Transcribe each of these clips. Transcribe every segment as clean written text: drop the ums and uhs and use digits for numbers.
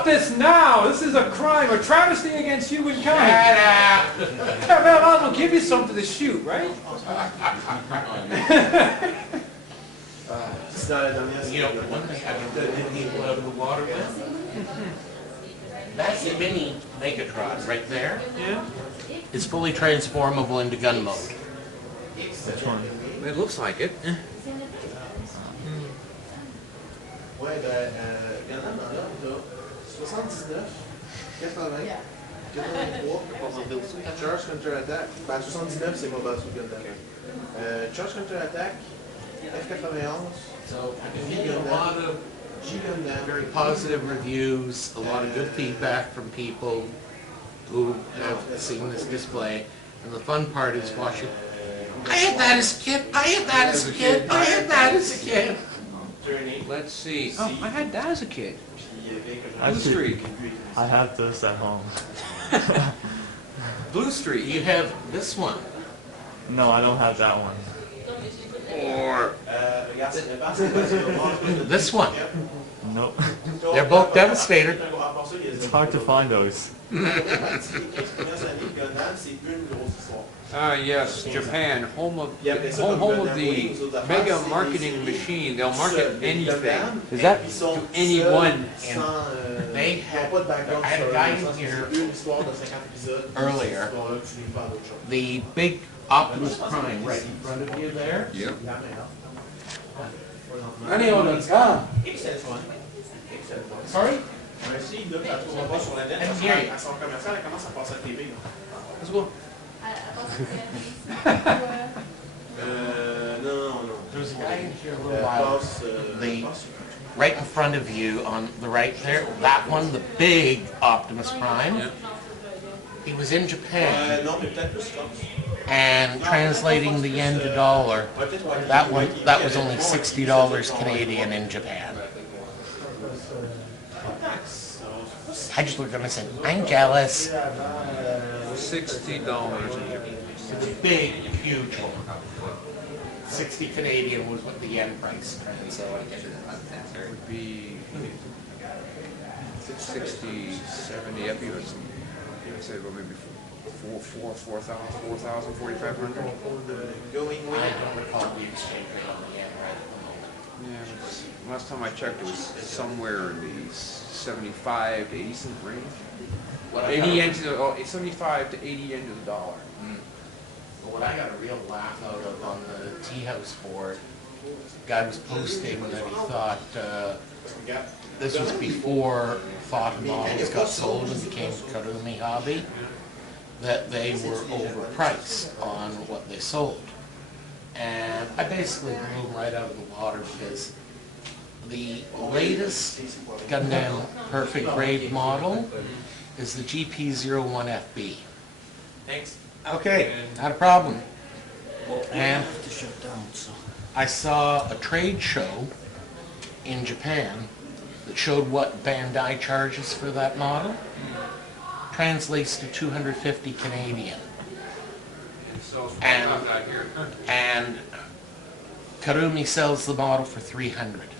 Stop this now! This is a crime, a travesty against humankind. Shut up! Yeah, man, I will give you something to shoot, right? You know, one thing I can put people out of the water with, that's the mini Megatron right there. Yeah. It's fully transformable into gun mode. Which one? It looks like it. Ouais, ben, regardant dans l'ordre, là, 79, 80, 83, Charge Counter-Attack. Ben, 79, c'est Mobile Suit Gundam. Charge Counter-Attack, F91, So I'm getting a lot of very positive reviews, a lot of good feedback from people who have seen this display. And the fun part is watching. I had that as a kid. I had that as a kid. I had that as a kid. Let's see. Oh, I had that as a kid. Blue Actually, Streak. I have this at home. Blue Streak, you have this one. No, I don't have that one. Or this one. Nope. They're both Devastator. It's hard to find those. Ah, yes, Japan, home of the mega marketing machine. They'll market anything. Is that to anyone? They had, I had a guy in here earlier. The big Optimus Prime right in front of you there. Yep. Sorry? Let's go. There's a guy in here a little while. The right in front of you on the right there, that one, the big Optimus Prime. Yep. He was in Japan and translating the yen to dollar. That was only $60 Canadian in Japan. I just looked at him and said, I'm jealous. $60. It's a big, huge one. 60 Canadian was what the yen price turned, so I get it. Would be 60, 70, I'd say about maybe 4,000, 4,500. I don't recall the exchange rate on the yen right at the moment. Yeah, last time I checked, it was somewhere in the 75 to 80 cent range. 80 yen to the, 75 to 80 yen to the dollar. But what I got a real laugh out of on the tea house board, guy was posting that he thought this was before thought models got sold and became Karumi hobby, that they were overpriced on what they sold. And I basically blew them right out of the water because the latest Gundam Perfect Grade model is the GP01FB. Thanks. Okay, not a problem. And I saw a trade show in Japan that showed what Bandai charges for that model. Translates to 250 Canadian. And Karumi sells the model for 300.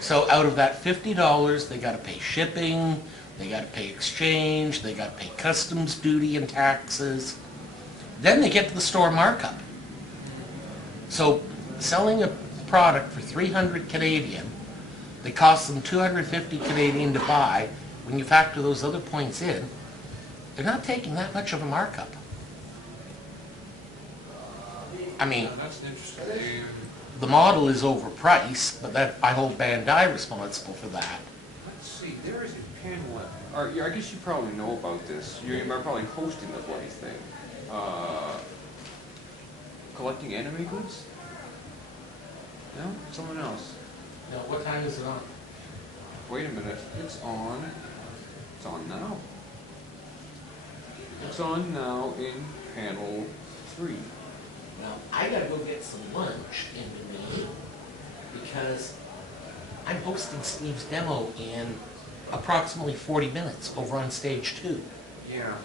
So out of that $50, they got to pay shipping, they got to pay exchange, they got to pay customs duty and taxes. Then they get to the store markup. So selling a product for 300 Canadian, they cost them 250 Canadian to buy. When you factor those other points in, they're not taking that much of a markup. I mean, the model is overpriced, but that I hold Bandai responsible for that. Let's see, there is a panel. I guess you probably know about this. You're probably hosting the bloody thing. Collecting anime goods? No? Someone else. Now, what time is it on? Wait a minute. It's on. It's on now. It's on now in panel 3. Now, I gotta go get some lunch into me because I'm hosting Steve's demo in approximately 40 minutes over on stage 2. Yeah.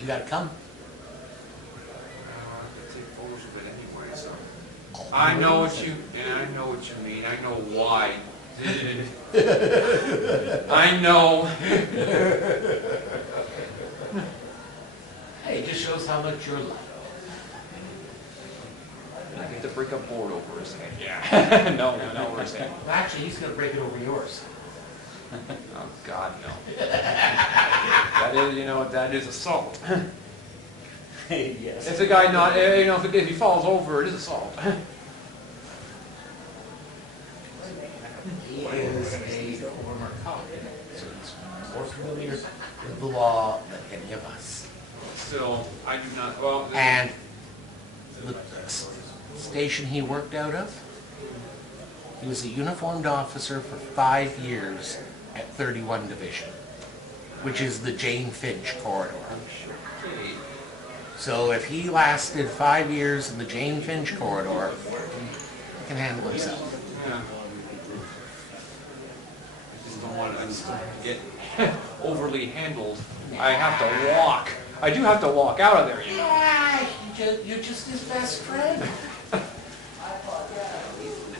You gotta come. Take photos of it anyway, so. I know what you mean. I know why I know. Hey, it just shows how much you're loved. I get to break a board over his head. Yeah. No, over his head. Well, actually, he's gonna break it over yours. Oh, God, no. That is, that is assault. Yes. If the guy not, if he falls over, it is assault. He is a former cop, so he's more familiar with the law than any of us. Still, I do not, well. And the station he worked out of, he was a uniformed officer for 5 years at 31 Division, which is the Jane Finch corridor. So if he lasted 5 years in the Jane Finch corridor, he can handle himself. Yeah. I just don't want to get overly handled. I have to walk. I do have to walk out of there, Yeah, you're just his best friend.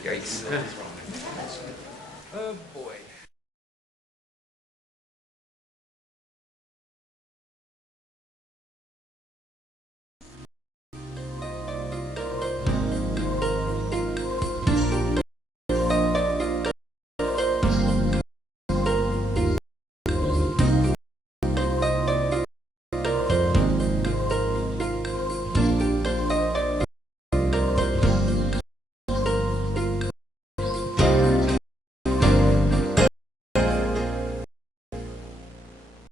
Yikes. Oh, boy.